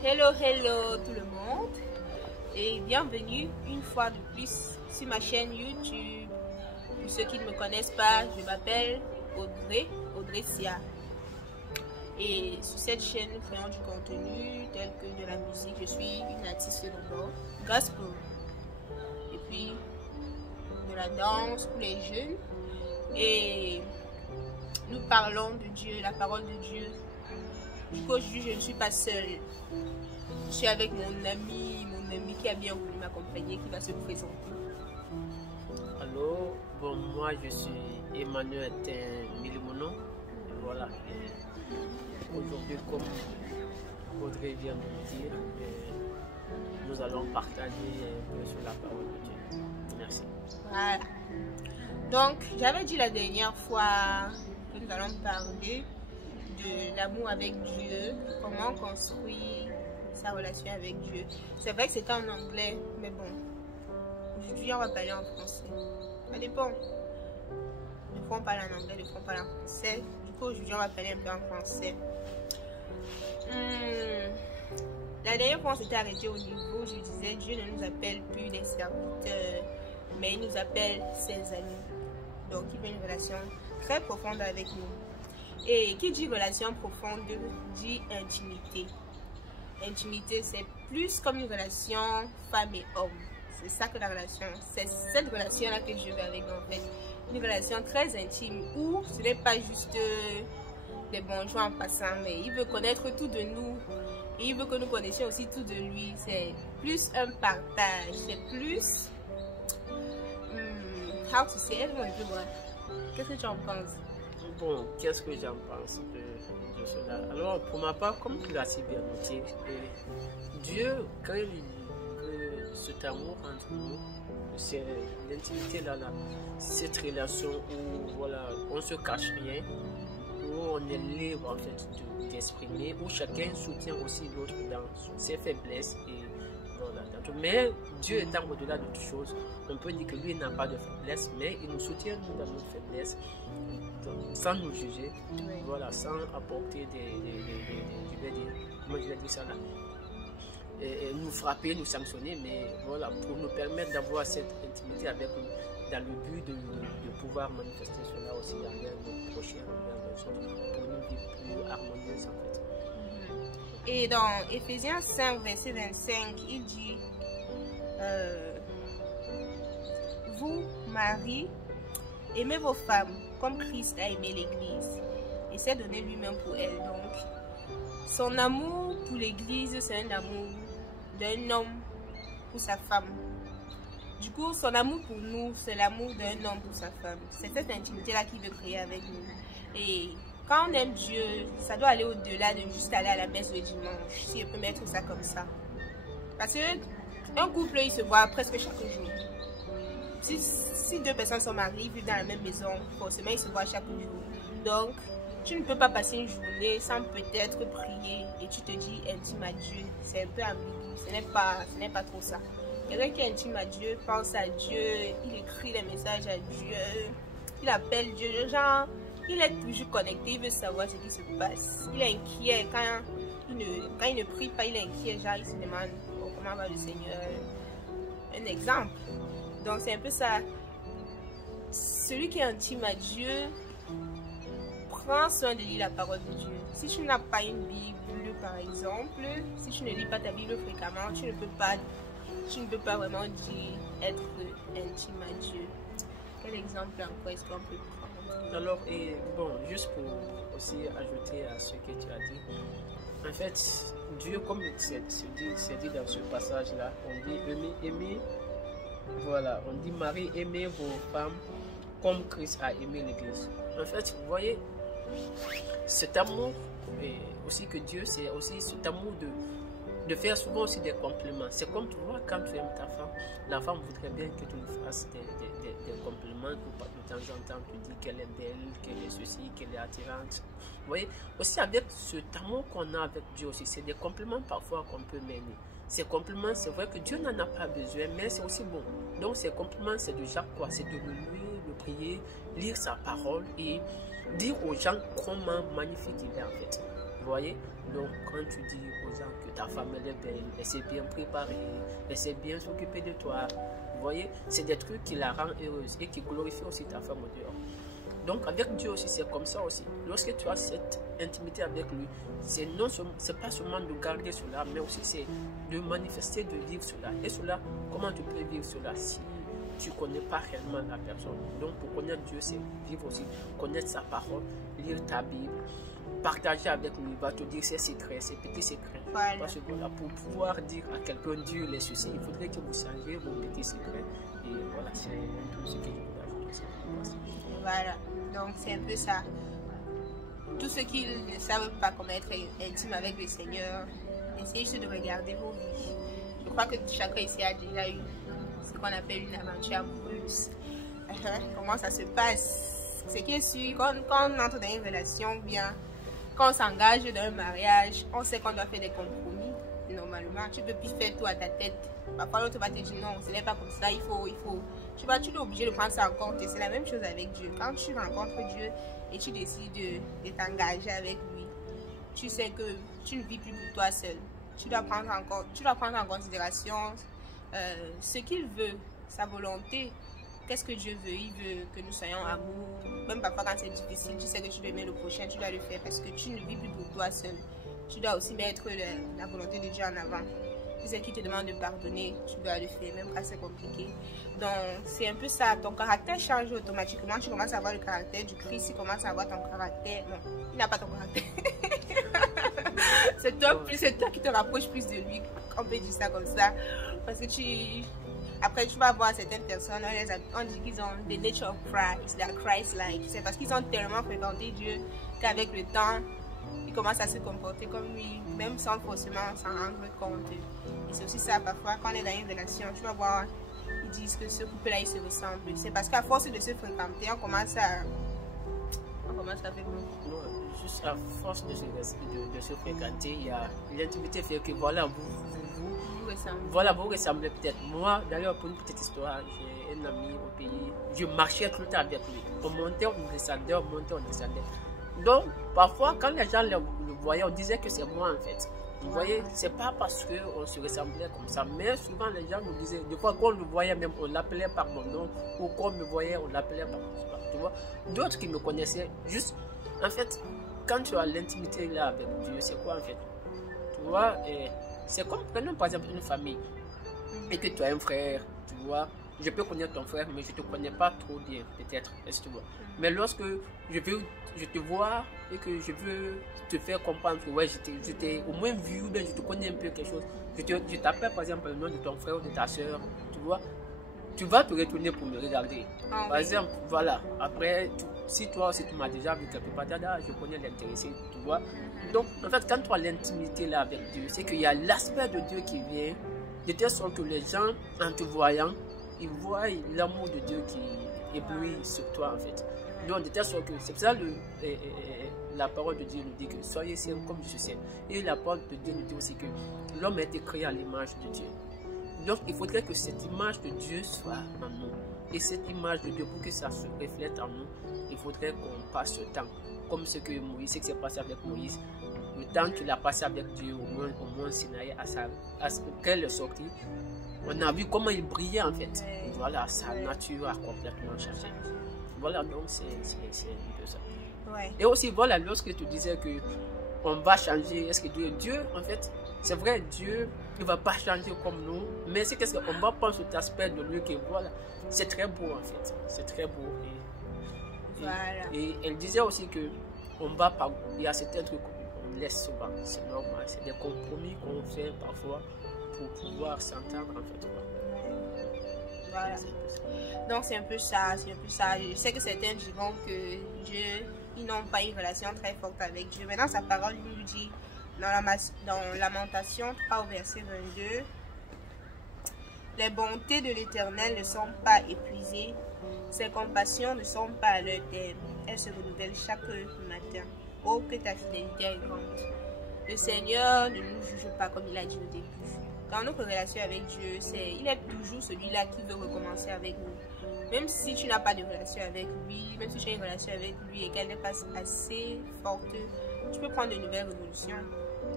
Hello tout le monde et bienvenue une fois de plus sur ma chaîne YouTube. Pour ceux qui ne me connaissent pas, je m'appelle Audrey Sia. Et sur cette chaîne, nous créons du contenu tel que de la musique. Je suis une artiste sonore, gospel. Et puis de la danse pour les jeunes. Et nous parlons de Dieu, la parole de Dieu. Du coup, aujourd'hui, je ne suis pas seule. Je suis avec mon ami qui a bien voulu m'accompagner, qui va se présenter. Alors, bon, moi je suis Emmanuel Milimono. Voilà. Aujourd'hui, comme Audrey vient de le dire, nous allons partager un peu sur la parole de Dieu. Merci. Voilà. Donc, j'avais dit la dernière fois que nous allons parler de l'amour avec Dieu, comment construire sa relation avec Dieu. C'est vrai que c'était en anglais, mais bon, aujourd'hui on va parler en français. Ça dépend. Des fois on parle en anglais, des fois on parle en français. Du coup aujourd'hui on va parler un peu en français. La dernière fois on s'était arrêté au niveau, je disais Dieu ne nous appelle plus des serviteurs, mais il nous appelle ses amis. Donc il veut une relation très profonde avec nous. Et qui dit relation profonde dit intimité. Intimité, c'est plus comme une relation femme et homme. C'est ça que la relation, c'est cette relation-là que je veux avec nous en fait. Une relation très intime où ce n'est pas juste des bonjours en passant, mais il veut connaître tout de nous. Et il veut que nous connaissions aussi tout de lui. C'est plus un partage, c'est plus... how to say, everyone peut voir. Qu'est-ce que tu en penses? Bon, qu'est-ce que j'en pense de cela? Alors, pour ma part, comme tu l'as si bien noté, Dieu, quand il veut cet amour entre nous, c'est l'intimité là, cette relation où voilà, on ne se cache rien, où on est libre en fait d'exprimer, où chacun soutient aussi l'autre dans ses faiblesses et voilà. Mais Dieu étant au-delà de toutes choses, on peut dire que lui n'a pas de faiblesse, mais il nous soutient nous dans nos faiblesses, sans nous juger, voilà, sans apporter comment je vais dire ça là, et nous frapper, nous sanctionner, mais voilà, pour nous permettre d'avoir cette intimité avec nous, dans le but de pouvoir manifester cela aussi envers nos prochains, envers nos autres, pour une vie plus harmonieuse en fait. Et dans Ephésiens 5, verset 25, il dit vous, maris, aimez vos femmes comme Christ a aimé l'Église et s'est donné lui-même pour elle. Donc, son amour pour l'Église, c'est un amour d'un homme pour sa femme. Du coup, son amour pour nous, c'est l'amour d'un homme pour sa femme. C'est cette intimité-là qu'il veut créer avec nous. Et quand on aime Dieu, ça doit aller au-delà de juste aller à la messe le dimanche, si on peut mettre ça comme ça. Parce qu'un couple, il se voit presque chaque jour. Si deux personnes sont mariées, vivent dans la même maison, forcément, ils se voient chaque jour. Donc, tu ne peux pas passer une journée sans peut-être prier et tu te dis intime à Dieu. C'est un peu ambigu, ce n'est pas trop ça. Quelqu'un qui est intime à Dieu, pense à Dieu, il écrit des messages à Dieu, il appelle Dieu, genre... Il est toujours connecté, il veut savoir ce qui se passe. Il est inquiet quand il ne prie pas, il est inquiet, genre il se demande comment va le Seigneur. Un exemple. Donc c'est un peu ça. Celui qui est intime à Dieu prend soin de lire la parole de Dieu. Si tu n'as pas une Bible par exemple, si tu ne lis pas ta Bible fréquemment, tu ne peux pas vraiment dire être intime à Dieu. Quel exemple encore est-ce qu'on peut prendre? Alors, et bon, juste pour aussi ajouter à ce que tu as dit, en fait, Dieu, comme c'est dit dans ce passage-là, on dit aimez, voilà, on dit Marie, aimez vos femmes comme Christ a aimé l'Église. En fait, vous voyez, cet amour, et aussi que Dieu, c'est aussi cet amour de faire souvent aussi des compliments. C'est comme tu vois, quand tu aimes ta femme, la femme voudrait bien que tu lui fasses des compliments, que de temps en temps tu dis qu'elle est belle, qu'elle est ceci, qu'elle est attirante. Vous voyez, aussi avec cet amour qu'on a avec Dieu aussi, c'est des compliments parfois qu'on peut mener. Ces compliments, c'est vrai que Dieu n'en a pas besoin, mais c'est aussi bon. Donc ces compliments, c'est de genre quoi? C'est de le louer, de prier, lire sa parole et dire aux gens comment magnifique il est en fait. Vous voyez? Donc, quand tu dis aux gens que ta femme elle est belle, elle s'est bien préparée, elle s'est bien s'occuper de toi, vous voyez, c'est des trucs qui la rendent heureuse et qui glorifient aussi ta femme au dehors. Donc, avec Dieu aussi, c'est comme ça aussi. Lorsque tu as cette intimité avec lui, c'est pas seulement de garder cela, mais aussi c'est de manifester, de vivre cela. Et cela, comment tu peux vivre cela si tu ne connais pas réellement la personne? Donc, pour connaître Dieu, c'est vivre aussi, connaître sa parole, lire ta Bible, partager avec lui, il va te dire ses secrets, ses petits secrets. Voilà. Parce que voilà, pour pouvoir dire à quelqu'un Dieu les ceci, il faudrait que vous changiez vos petits secrets. Et voilà, c'est un peu ce que je voulais ajouter. Voilà, donc c'est un peu ça. Tous ceux qui ne savent pas comment être intime avec le Seigneur, essayez juste de regarder vos vies. Je crois que chacun ici a déjà eu ce qu'on appelle une aventure amoureuse. Comment ça se passe? Ce qui est sûr, quand on entre dans une relation, bien, quand on s'engage dans un mariage, on sait qu'on doit faire des compromis. Normalement, tu ne peux plus faire tout à ta tête. Parfois, l'autre va te dire non, ce n'est pas comme ça, il faut. Tu es obligé de prendre ça en compte. Et c'est la même chose avec Dieu. Quand tu rencontres Dieu et tu décides de t'engager avec lui, tu sais que tu ne vis plus pour toi seul. Tu dois prendre en considération ce qu'il veut, sa volonté. Qu'est-ce que Dieu veut? Il veut que nous soyons en amour. Même parfois quand c'est difficile, tu sais que tu veux aimer le prochain, tu dois le faire parce que tu ne vis plus pour toi seul. Tu dois aussi mettre la volonté de Dieu en avant. Tu sais qu'il te demande de pardonner, tu dois le faire, même quand c'est compliqué. Donc, c'est un peu ça. Ton caractère change automatiquement. Tu commences à avoir le caractère du Christ, il commence à avoir ton caractère. Non, il n'a pas ton caractère. c'est toi qui te rapproches plus de lui. On peut dire ça comme ça. Parce que après, tu vas voir certaines personnes, on dit qu'ils ont the nature of Christ, they are Christ-like. C'est parce qu'ils ont tellement fréquenté Dieu qu'avec le temps, ils commencent à se comporter comme lui, même sans forcément s'en rendre compte. Et c'est aussi ça, parfois, quand on est dans une relation, tu vas voir, ils disent que ce couple-là, il se ressemble. C'est parce qu'à force de se fréquenter, on commence à faire quoi? Non, juste à force de se fréquenter, il y a l'intimité fait que voilà, vous ressemblez peut-être. Moi, d'ailleurs, pour une petite histoire, j'ai un ami au pays, je marchais tout le temps avec lui. On montait, on descendait, on montait, on descendait. Donc, parfois, quand les gens le voyaient, on disait que c'est moi en fait. Vous voyez, c'est pas parce qu'on se ressemblait comme ça, mais souvent les gens nous disaient, des fois qu'on le voyait même, on l'appelait par mon nom, ou qu'on me voyait, on l'appelait par mon nom. Tu vois, d'autres qui me connaissaient, juste, en fait, quand tu as l'intimité là avec Dieu, c'est quoi en fait? Tu vois, c'est comme, prenons par exemple une famille, et que tu as un frère, tu vois, je peux connaître ton frère, mais je ne te connais pas trop bien, peut-être, est-ce que tu vois. Mais lorsque je te vois et que je veux te faire comprendre que ouais, je t'ai au moins vu, ou bien je te connais un peu quelque chose, je t'appelle par exemple le nom de ton frère ou de ta soeur, tu vois, tu vas te retourner pour me regarder. Par exemple, voilà, après, si toi aussi tu m'as déjà vu quelque part, je connais l'intéressé, tu vois. Donc, en fait, quand tu as l'intimité là avec Dieu, c'est qu'il y a l'aspect de Dieu qui vient, de telle sorte que les gens, en te voyant, ils voient l'amour de Dieu qui éblouit sur toi en fait. Donc, de telle sorte que c'est ça la parole de Dieu nous dit que soyez saints comme je suis saint. Et la parole de Dieu nous dit aussi que l'homme a été créé à l'image de Dieu. Donc, il faudrait que cette image de Dieu soit en nous. Et cette image de Dieu, pour que ça se reflète en nous, il faudrait qu'on passe ce temps. Comme ce que Moïse, ce qui s'est passé avec Moïse. Le temps qu'il a passé avec Dieu au mont Sinaï, qu'elle est sortie, on a vu comment il brillait en fait. Voilà, sa nature a complètement changé. Voilà, donc c'est un peu ça. Ouais. Et aussi, voilà, lorsque tu disais que on va changer, est-ce que Dieu, en fait, c'est vrai, Dieu ne va pas changer comme nous, mais c'est qu'est-ce qu'on va prendre cet aspect de lui que voilà, c'est très beau en fait, c'est très beau. Et elle disait aussi que on va pas, il y a certains trucs qu'on laisse souvent, c'est normal, c'est des compromis qu'on fait parfois pour pouvoir s'entendre en fait. Voilà. Donc c'est un peu ça, Je sais que certains diront que Dieu, ils n'ont pas une relation très forte avec Dieu. Maintenant, sa parole nous dit dans Lamentation 3 au verset 22, les bontés de l'Éternel ne sont pas épuisées, ses compassions ne sont pas à leur terme, elles se renouvellent chaque matin. Oh, que ta fidélité est grande. Le Seigneur ne nous juge pas comme il a dit au début. Dans notre relation avec Dieu, il est toujours celui-là qui veut recommencer avec nous. Même si tu n'as pas de relation avec lui, même si tu as une relation avec lui et qu'elle n'est pas assez forte, tu peux prendre de nouvelles résolutions.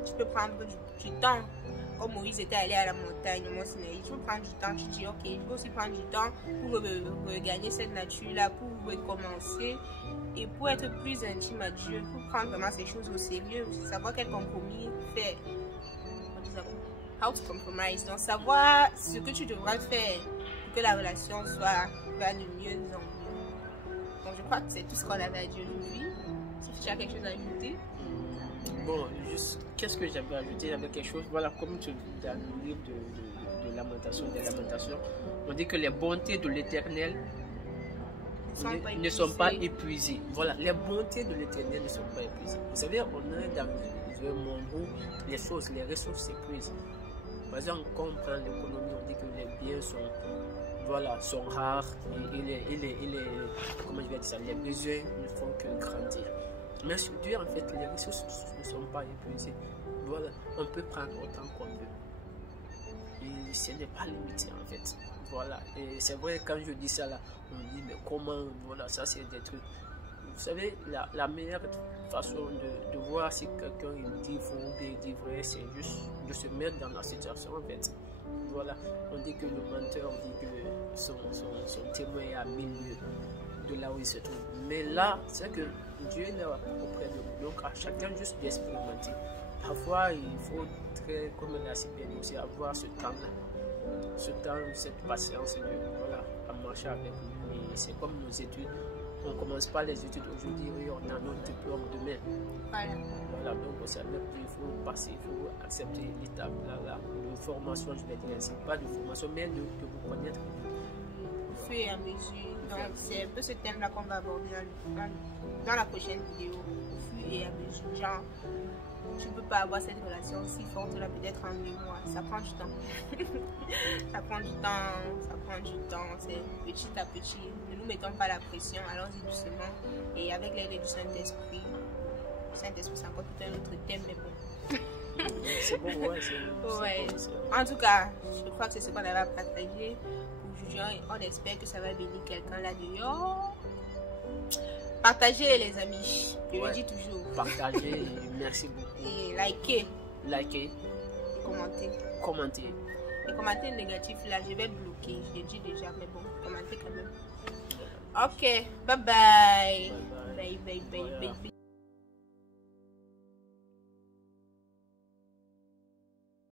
tu peux prendre du temps. Comme Moïse était allé à la montagne, au Mont Sinaï, tu peux prendre du temps, tu dis ok, je peux aussi prendre du temps pour regagner cette nature-là, pour recommencer et pour être plus intime à Dieu, pour prendre vraiment ces choses au sérieux, savoir quel compromis faire. How to compromise, donc savoir ce que tu devras faire pour que la relation va de mieux en mieux. Donc je crois que c'est tout ce qu'on avait à dire aujourd'hui. Si tu as quelque chose à ajouter. Bon, juste, qu'est-ce que j'avais ajouté? J'avais quelque chose, voilà, comme tu dans le livre de Lamentation, on dit que les bontés de l'Éternel ne sont pas épuisées. Voilà, les bontés de l'Éternel ne sont pas épuisées. Vous savez, on est dans un monde où les ressources s'épuisent. Par exemple, quand on prend l'économie, on dit que les biens sont rares comment je vais dire ça, les besoins ne font que grandir. Mais sur Dieu, en fait, les ressources ne sont pas épuisées. Voilà, on peut prendre autant qu'on veut. Et ce n'est pas limité, en fait. Voilà, et c'est vrai, quand je dis ça là, on dit, mais comment, voilà, ça c'est des trucs. Vous savez, la meilleure façon de voir si quelqu'un dit faux ou dit vrai, c'est juste de se mettre dans la situation, en fait. Voilà, on dit que le menteur dit que son témoin est à 1000 lieues de là où il se trouve. Mais là, c'est que Dieu est là auprès de nous. Donc, à chacun juste d'expérimenter. Parfois, il faut comme on l'a si bien aussi, avoir ce temps-là. Ce temps, cette patience voilà, à marcher avec lui. Et c'est comme nos études. On ne commence pas les études aujourd'hui, oui, on a notre diplôme demain. Voilà, donc on savait qu'il faut passer, il faut accepter l'étape là, de formation, je vais dire ainsi. Pas de formation, mais de vous connaître. Au fur et à mesure. Donc, c'est un peu ce thème-là qu'on va aborder dans la prochaine vidéo. Au fur et à mesure. Genre, tu ne peux pas avoir cette relation si forte là, peut-être en 2 mois. Ça prend du temps. Ça prend du temps. C'est petit à petit. Ne nous mettons pas la pression. Allons-y doucement. Et avec l'aide du Saint-Esprit. Le Saint-Esprit, c'est encore tout un autre thème, mais bon. C'est bon, ouais. C'est en tout cas, je crois que c'est ce qu'on avait à partager. Aujourd'hui, on espère que ça va bénir quelqu'un là-dehors. Partagez les amis, je le dis toujours. Partagez, merci beaucoup. Et likez. Et commentez. Les commentaires négatifs là, je vais bloquer. Je l'ai dit déjà, mais bon, commentez quand même. Ok, bye bye. Bye.